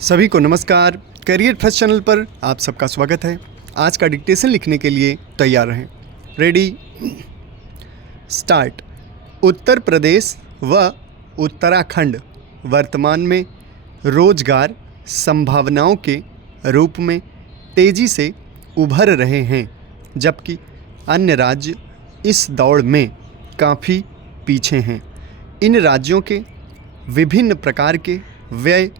सभी को नमस्कार। करियर फर्स्ट चैनल पर आप सबका स्वागत है। आज का डिक्टेशन लिखने के लिए तैयार रहें। Ready start. उत्तर प्रदेश व उत्तराखंड वर्तमान में रोजगार संभावनाओं के रूप में तेज़ी से उभर रहे हैं, जबकि अन्य राज्य इस दौड़ में काफ़ी पीछे हैं। इन राज्यों के विभिन्न प्रकार के व्यय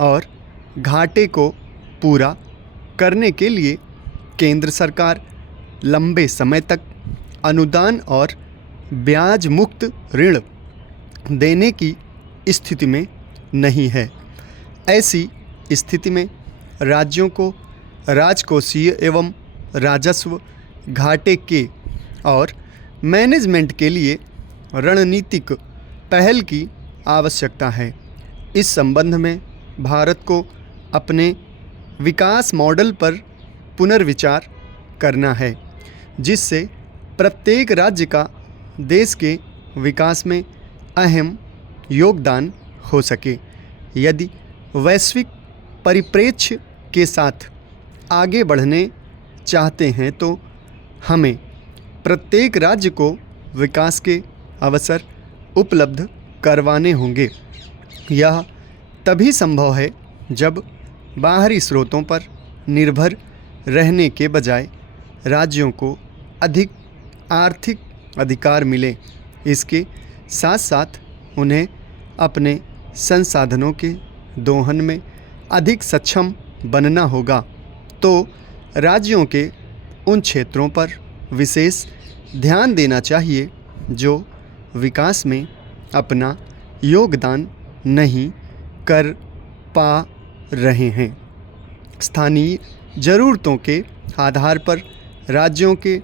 और घाटे को पूरा करने के लिए केंद्र सरकार लंबे समय तक अनुदान और ब्याज मुक्त ऋण देने की स्थिति में नहीं है। ऐसी स्थिति में राज्यों को राजकोषीय एवं राजस्व घाटे के और मैनेजमेंट के लिए रणनीतिक पहल की आवश्यकता है। इस संबंध में भारत को अपने विकास मॉडल पर पुनर्विचार करना है, जिससे प्रत्येक राज्य का देश के विकास में अहम योगदान हो सके। यदि वैश्विक परिप्रेक्ष्य के साथ आगे बढ़ने चाहते हैं तो हमें प्रत्येक राज्य को विकास के अवसर उपलब्ध करवाने होंगे। यह तभी संभव है जब बाहरी स्रोतों पर निर्भर रहने के बजाय राज्यों को अधिक आर्थिक अधिकार मिले। इसके साथ साथ उन्हें अपने संसाधनों के दोहन में अधिक सक्षम बनना होगा। तो राज्यों के उन क्षेत्रों पर विशेष ध्यान देना चाहिए जो विकास में अपना योगदान नहीं कर पा रहे हैं। स्थानीय ज़रूरतों के आधार पर राज्यों के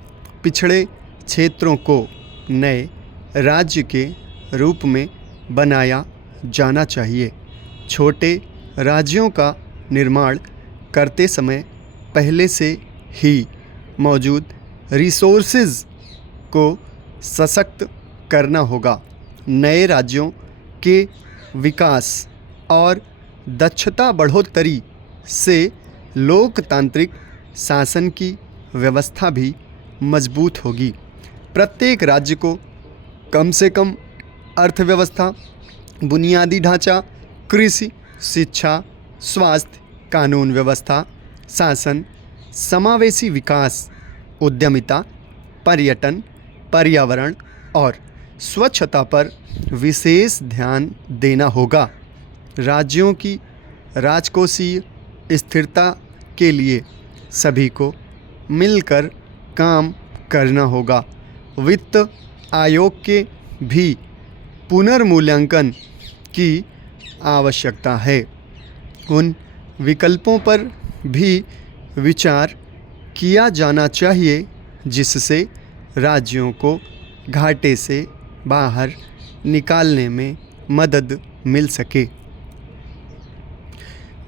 पिछड़े क्षेत्रों को नए राज्य के रूप में बनाया जाना चाहिए। छोटे राज्यों का निर्माण करते समय पहले से ही मौजूद रिसोर्सेज को सशक्त करना होगा। नए राज्यों के विकास और दक्षता बढ़ोतरी से लोकतांत्रिक शासन की व्यवस्था भी मजबूत होगी। प्रत्येक राज्य को कम से कम अर्थव्यवस्था, बुनियादी ढांचा, कृषि, शिक्षा, स्वास्थ्य, कानून व्यवस्था, शासन, समावेशी विकास, उद्यमिता, पर्यटन, पर्यावरण और स्वच्छता पर विशेष ध्यान देना होगा। राज्यों की राजकोषीय स्थिरता के लिए सभी को मिलकर काम करना होगा। वित्त आयोग के भी पुनर्मूल्यांकन की आवश्यकता है। उन विकल्पों पर भी विचार किया जाना चाहिए जिससे राज्यों को घाटे से बाहर निकालने में मदद मिल सके।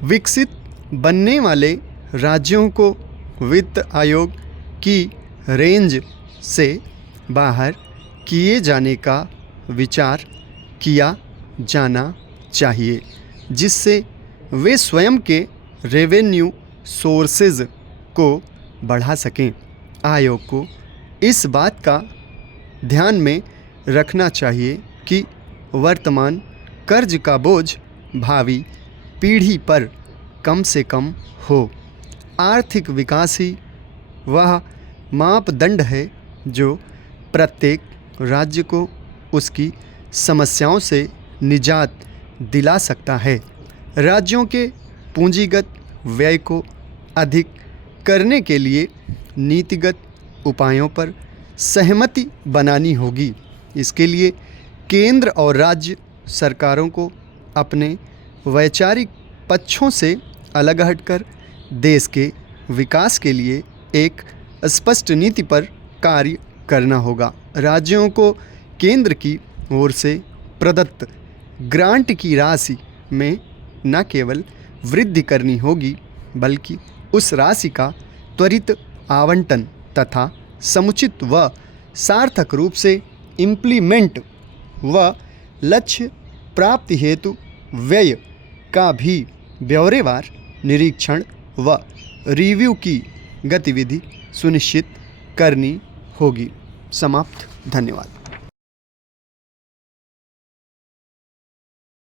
विकसित बनने वाले राज्यों को वित्त आयोग की रेंज से बाहर किए जाने का विचार किया जाना चाहिए, जिससे वे स्वयं के रेवेन्यू सोर्सेज को बढ़ा सकें। आयोग को इस बात का ध्यान में रखना चाहिए कि वर्तमान कर्ज का बोझ भावी पीढ़ी पर कम से कम हो। आर्थिक विकास ही वह मापदंड है जो प्रत्येक राज्य को उसकी समस्याओं से निजात दिला सकता है। राज्यों के पूंजीगत व्यय को अधिक करने के लिए नीतिगत उपायों पर सहमति बनानी होगी। इसके लिए केंद्र और राज्य सरकारों को अपने वैचारिक पक्षों से अलग हटकर देश के विकास के लिए एक स्पष्ट नीति पर कार्य करना होगा। राज्यों को केंद्र की ओर से प्रदत्त ग्रांट की राशि में न केवल वृद्धि करनी होगी, बल्कि उस राशि का त्वरित आवंटन तथा समुचित व सार्थक रूप से इम्प्लीमेंट व लक्ष्य प्राप्ति हेतु व्यय का भी ब्यौरेवार निरीक्षण व रिव्यू की गतिविधि सुनिश्चित करनी होगी। समाप्त। धन्यवाद।